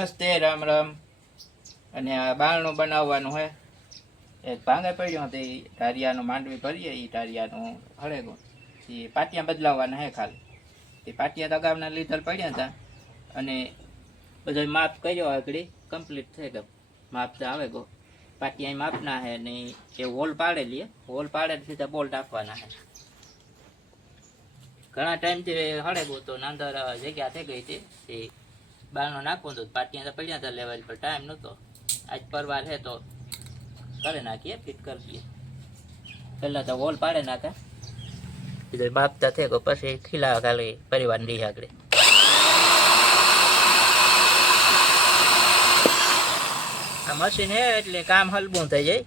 નમસ્તે, રામ રામ. અને આ બારણું બનાવવાનું હે. એક ભાંગે પડ્યો એ ઢારિયાનું માંડવી ભરીએ એ ઢારિયાનું હળેગું. એ પાટિયા બદલાવવાના હે ખાલી. એ પાટિયા તો અગાઉના લીધેલ પડ્યા હતા. અને બધો માપ કર્યો આગળ કમ્પ્લીટ થઈ ગયો. માપ તો આવે ગયો પાટિયા માપના હે ને એ હોલ પાડેલી હોલ પાડે સીધા બોલ્ટ આપવાના હે. ઘણા ટાઈમથી હળેગું તો નાંદર જગ્યા થઈ ગઈ હતી. તે બારનો નાખવું તો પાટિયા તો પડ્યા હતા લેવલ પર ટાઈમ નહોતો. આજ પરવાર છે તો કરી નાખીએ ફિટ કરી દઈએ. પહેલાં તો વોલ પાડે નાખે. બીજું બાપતા થઈ ગયો પછી ખીલા ખાલી પરિવાર નહીં આગળ. આ મશીન હે એટલે કામ હલબું થઈ જાય.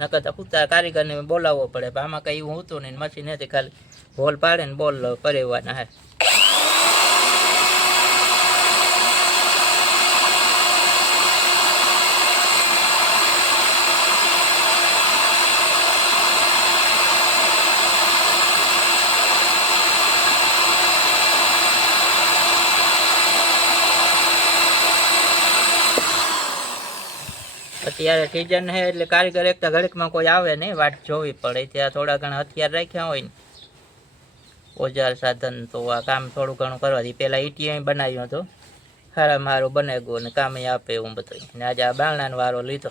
નકર તો કૂતા કારીગરને બોલાવવો પડે, પણ આમાં કંઈ એવું હતું નહીં. મશીન હે તે ખાલી વોલ પાડે ને બોલ પરિવારના હે. સિઝન છે એટલે કારીગર એકતા ઘડીકમાં કોઈ આવે નહીં, વાટ જોવી પડે. ત્યાં થોડા ઘણા હથિયાર રાખ્યા હોય ને. ઓજાર સાધન તો આ કામ થોડું ઘણું કરવાથી પહેલાં ઈટીઆઈ બનાવ્યું હતું. સારા મારું બનાવ્યું ને કામે આપે એવું બધું. ને આજે આ બારણાનો વારો લીધો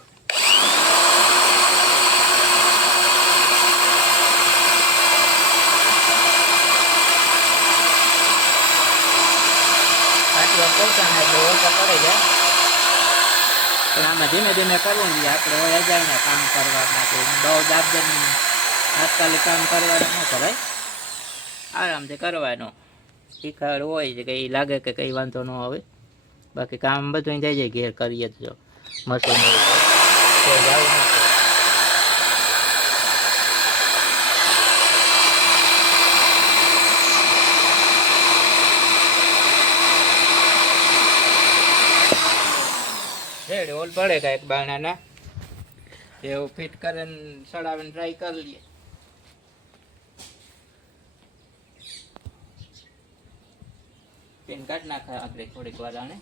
આટલી વાર પહોંચાને એટલે ઓછા પડે જાય પણ આમાં ધીમે ધીમે કરવું જોઈએ આપણે હોય હજારને કામ કરવા માટે. બહુ દાબદન તાત્કાલિક કામ કરવાનું ન કરાય. આરામથી કરવાનું. શીખાડ હોય છે કંઈ લાગે કે કંઈ વાંધો ન આવે. બાકી કામ બધું જાય જાય, ઘેર કરીએ તો જો. મશીન હોલ પડે કાંઈક બાણાના. એવું ફિટ કરીને સડાવીને ટ્રાય કરી લઈએ પેન કાઢ નાખે આપણે થોડીક વાર આને.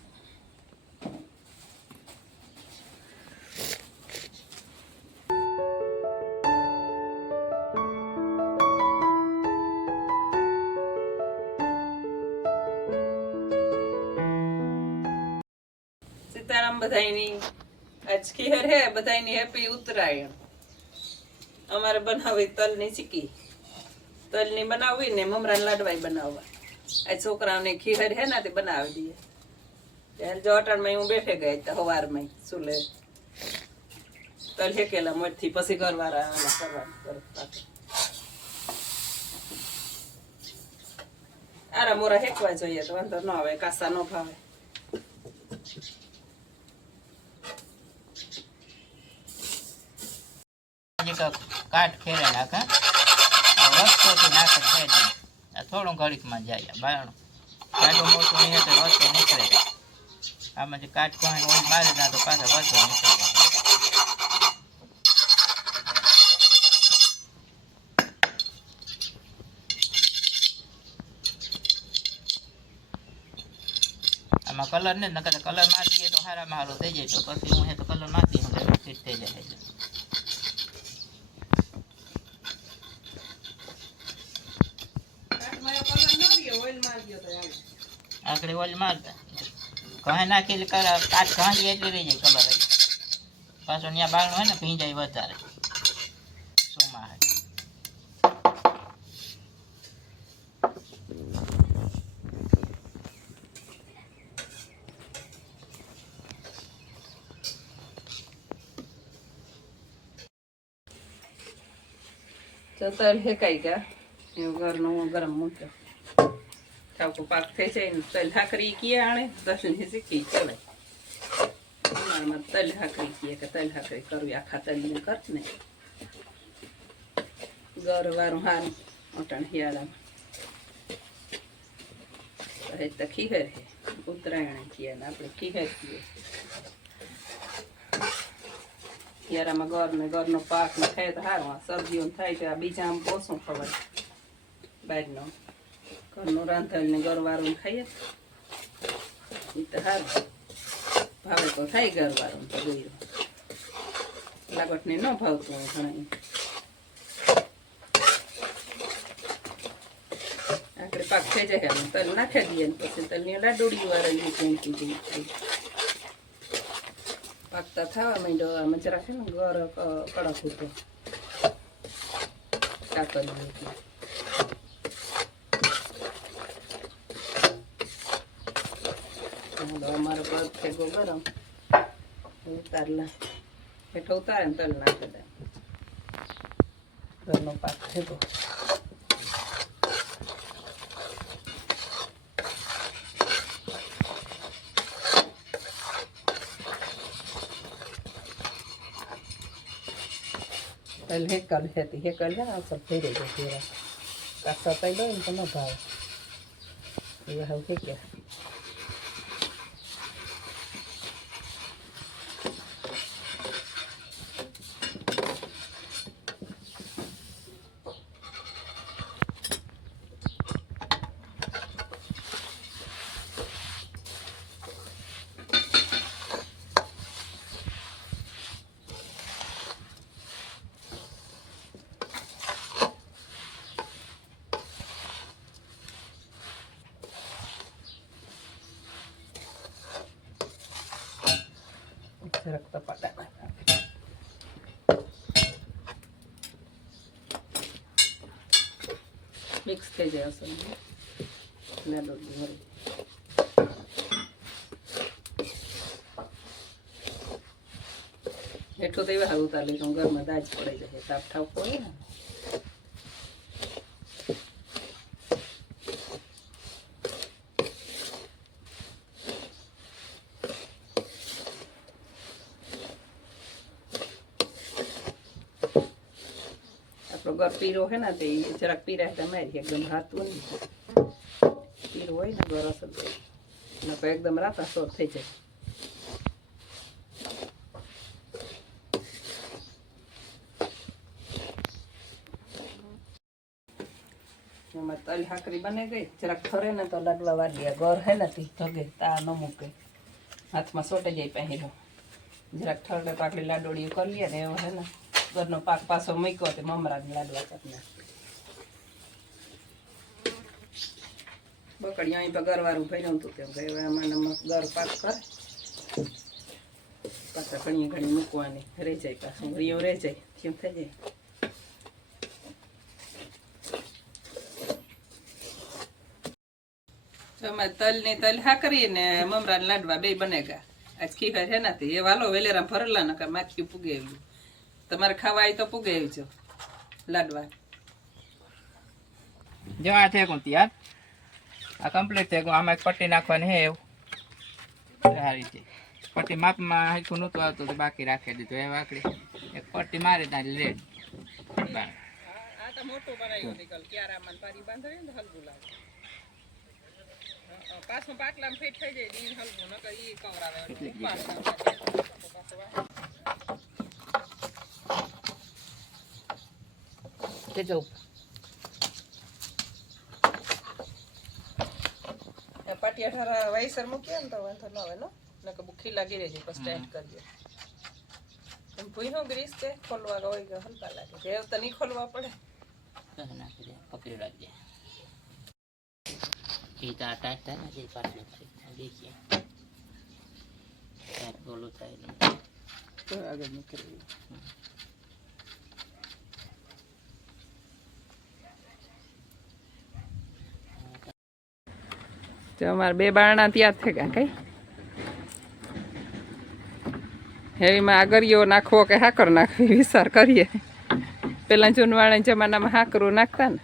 સીતારામ બધાયની. આજ ખીહર હે, બધાયની હેપી ઉત્તરાયણ. અમારે બનાવી તલની ચીકી. તલની બનાવવી ને મમરાને લાડવાય બનાવવા. આ છોકરાઓને ખીહર હે ને તે બનાવી દઈએ. ત્યારે જો અટાણમાં હું બેઠે ગઈ તો સવારમાં સુલે તલ હેકેલા મોટથી પછી ઘરવાળા કરવાનું આરા મોરા હેકવા જોઈએ તો વાંધો ન આવે, કાસા ન ભાવે. હજી કાંઈક કાટ ખેરે નાખે. આ વસ્તુથી નાખે છે નહીં આ થોડું ઘડીકમાં જાય, આ બારણું. જાડું મોટું નહીં તો વસ્તુ નીકળે જાય આમાં જે કાટ કોઈ ઓઇલ મારે ના તો પાછા વસ્તુ નીકળે જાય આમાં કલર ને, નકર કલર મારી દઈએ તો સારા મારું થઈ જાય. તો પછી હું હે તો કલર મારી દઈએ એટલે ફિટ થઈ જાય એટલે આકડે ઓલ મારતા કહે નાખી કર કાચ ઘાંટી એટલી રહી જાય કલર પાછો ત્યાં બાળ હોય ને, ભીંજાય વધારે. સોમાં ચતર હેકાઈ ગયા. એવું ઘરનું ગરમ મૂક્યો. ઠાવકો પાક થઈ જાય ને તલ હાકરી કીએ આણે, તલની શીખી ચલે ઉનાળામાં તલ હાકરી કીએ કે તલ હાકરી કરવી આખા તલને કર ને. ગર વારું હારું, અટણ શિયાળામાં. હવે તો ખીહર હે, ઉત્તરાયણ કીએ ને આપણે ખીહર કીએ. શિયાળામાં ગર ને ગરનો પાક ને ખાય તો સારું આ સબ્જીઓ થાય તો આ બીજા આમ ઓછું ખવાય. બહારનો ઘરનું રાંધેલ ને ખાઈએ. એ તો સારું ભાવે તો થાય ગરવારું, તો ગયું લાગટને ન ભાવતું ઘણા આખરે પાક થઈ જાય આમ તલ નાખી દઈએ ને પછી તલની લાડુડી વાળા જેમકી જેમ પાકતા થવા માંડ્યો આમ જરાક છે ને, ગર કડક હતો કાતરી હાલો અમારો કદ ભેગો ગરમ ઉતારલા. હેઠો ઉતારે ને તલ નાખી દે. ઘરનો પાક ભેગો. તલ હેકલ હતી. હેકલ ને થઈ રહી છે તેરા કાસા તલ હોય ને તો એ હવે કે જરાક તપાટા મિક્સ થઈ જાય અસલ લાડુ ભરી મીઠું તો એવા ઉતાર લીધું. ઘરમાં દાજ પડી જાય. તાપ પડે ને આપણો ઘર પીરો હે ને તે ઈ જરાક પીરા એટલે મારી એકદમ રાતું નહીં પીરો હોય ને ઘર અસર નકર એકદમ રાતા સોર થઈ જાય એમાં તલ હાકરી બને ગઈ જરાક ફરે ને તો લાડવા વાળીએ ઘર હે ને તે ધગે તા ન મૂકે હાથમાં સોટે જાય પહેરો જરાક ઠરડે પાકડી લાડોડીઓ કરી લઈએ ને એવો હે ને ઘરનો પાક પાછો મૂક્યો તે મમરાની લાડવા ચટના બકડી અહીં પર ગરવાળું ભર્યું હતું તેમ કે હવે આમાં નમક પાક કર. પાછા ઘણી ઘણી મૂકવાની. રહી જાય પાછું. રીઓ રહી જાય. કેમ થઈ જાય? અમારે તલ ને તલ હાકરી ને મમરા લાડવા બે બને ગા આજ ખીખર છે ને એ વાલો વેલેરા ભરેલા ને માખી પૂગે આવ્યું તમારે ખાવા આવી તો પૂગે છો લાડવા જો આ છે કોણ યાર આ કમ્પ્લીટ છે આમાં એક પટ્ટી નાખવાની હે એવું સારી છે પટ્ટી માપમાં હરખું નહોતું આવતું તો બાકી રાખી દીધું એ વાકડી એક પટ્ટી મારી તારી રેડ આ તો મોટું બનાવ્યું નીકળ ક્યારામાં ને પારી બાંધાવી ને હલવું લાગે પાછું પાટલામાં ફિટ થઈ જાય હલવું નકર ઈ કવરાવે કે જો પાટિયા ઠારા વાઈસર મૂકીએ ને તો વાંધો ન આવે નો નકર ભૂખી લાગી છે પછી ટાઈટ કરીએ એમ ભૂઈનો ગ્રીસ છે ખોલવા હોય કે હલકા લાગે રેવ તો નહીં ખોલવા પડે નાખી દે પકડી રાખજે થાય ને જે પાટલું દેખીએ બોલું થાય તો આગળ નીકળી તો અમારે બે બારણા ત્યાં જ થયા કઈ. હેવીમાં આગરીઓ નાખવો કે હાકર નાખવી, વિચાર કરીએ. પેલા જૂનવાણા જમાનામાં હાકરું નાખતા ને.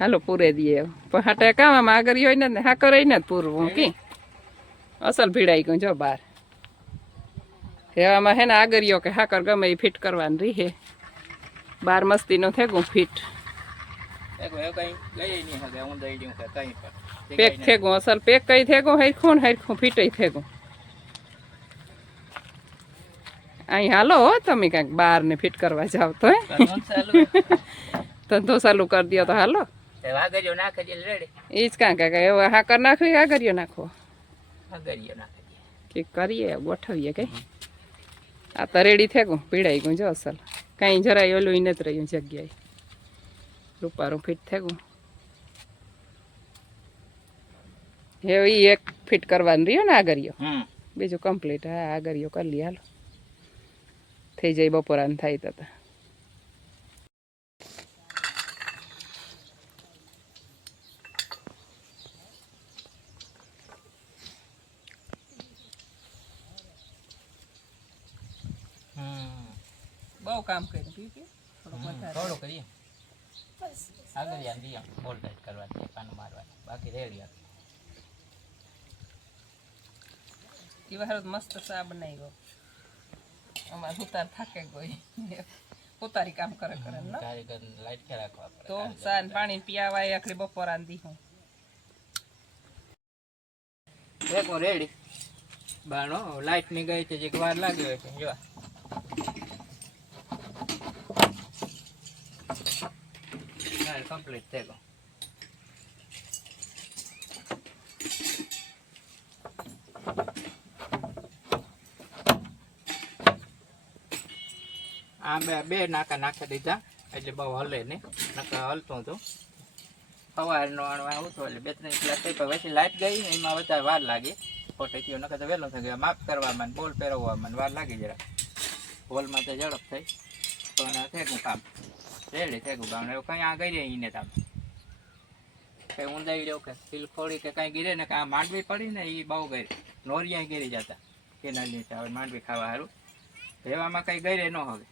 હાલો પૂરે દઈએ. પણ હાટે કાવામાં આગળ હોય ને હાકર હોય ને જ પૂરવું કી? અસલ ભીડાઈ ગયું જો બાર. હેવામાં હે ને આગળીઓ કે હાકર ગમે એ ફિટ કરવાની રહી. હે બાર મસ્તીનો થેગું ફિટ. હું પેક થેગું અસલ પેક કઈ થેગું હરખું ને હરખું ફિટય થેગું અહીં હાલો હો તમે કાંઈક બાર ને ફિટ કરવા જાવ તો હે? ધંધો ચાલુ કરી દો તો હાલો. એ જ કાં કાંઈ હવે હાકર નાખવી કાગરિયો નાખવો કે કરીએ ગોઠવીએ કઈ આ તો રેડી થઈ પીડાઈ ગયું જો અસલ. કાંઈ જરાય ઓલું નથી રહ્યું જગ્યાએ. રૂપારું ફિટ ગયું હે એ એક ફિટ કરવાનું રહ્યો ને આગળિયો બીજું કમ્પ્લીટ હા આગરિયો કરી લઈએ હાલો. થઈ જાય બપોરાને થાય તો તો. બહુ કામ કર્યું. પી થોડું કરીએ. આગળ યાર દિયા બોલ ટાઈટ કરવાની પાન મારવાની. બાકી રેડી આપી દિવાળો વાર મસ્ત ચા બનાવી ગયો અમારે ઉતાર થાકે ગઈ પોતારી કામ કરે કરે ને. લાઈટ કે રાખવા તો સાન પાણી પીવાય આખરી બપોર આંધી હું. એક રેડી. બાણો લાઈટની ગઈ છે જે વાર લાગ્યો છે જો. કમ્પ્લીટ થઈ આ બે બે નાકા નાખી દીધા, એટલે બહુ હલે નહીં. નકર હલતું હતું. સવારનો અણવા આવતો એટલે બે ત્રણ કલાક થઈ પણ પછી લાઈટ ગઈ ને, એમાં વધારે વાર લાગી. ખોટે થયો, નકર તો વહેલો થઈ ગયો. માફ કરવામાં બોલ પહેરવવામાં વાર લાગી જરા. બોલમાં તો ઝડપ થઈ. પણ ગયું કામ? થેગું કામ એવું કઈ આ ગઈ એને તામ. કઈ ઊંધાઈ રહ્યો કે ફીલ ખોડી કે કઈ ગીરે ને આ માંડવી પડી ને એ બહુ ગઈ. નોરિયા ગીરી જતા કેનાલની હવે માંડવી ખાવા સારું એવામાં કઈ ગઈ ન હવે.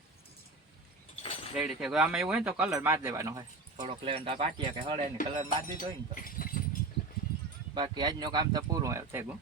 રેડી ગયું આમાં એવું હોય ને તો કલર મારી દેવાનો હોય. થોડોક લેવન પાટીયા કે હળે ને કલર મારી દીધો હોય ને તો. બાકી આજનું કામ તો પૂરું ગયું.